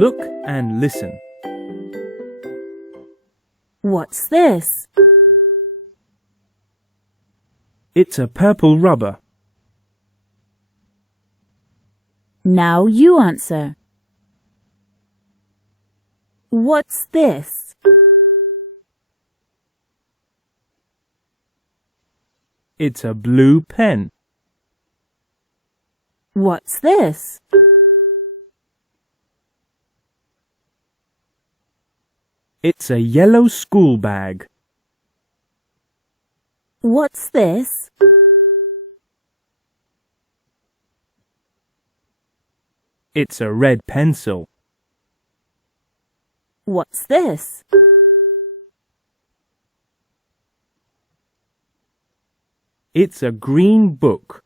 Look and listen. What's this? It's a purple rubber. Now you answer. What's this? It's a blue pen. What's this? It's a yellow school bag. What's this? It's a red pencil. What's this? It's a green book.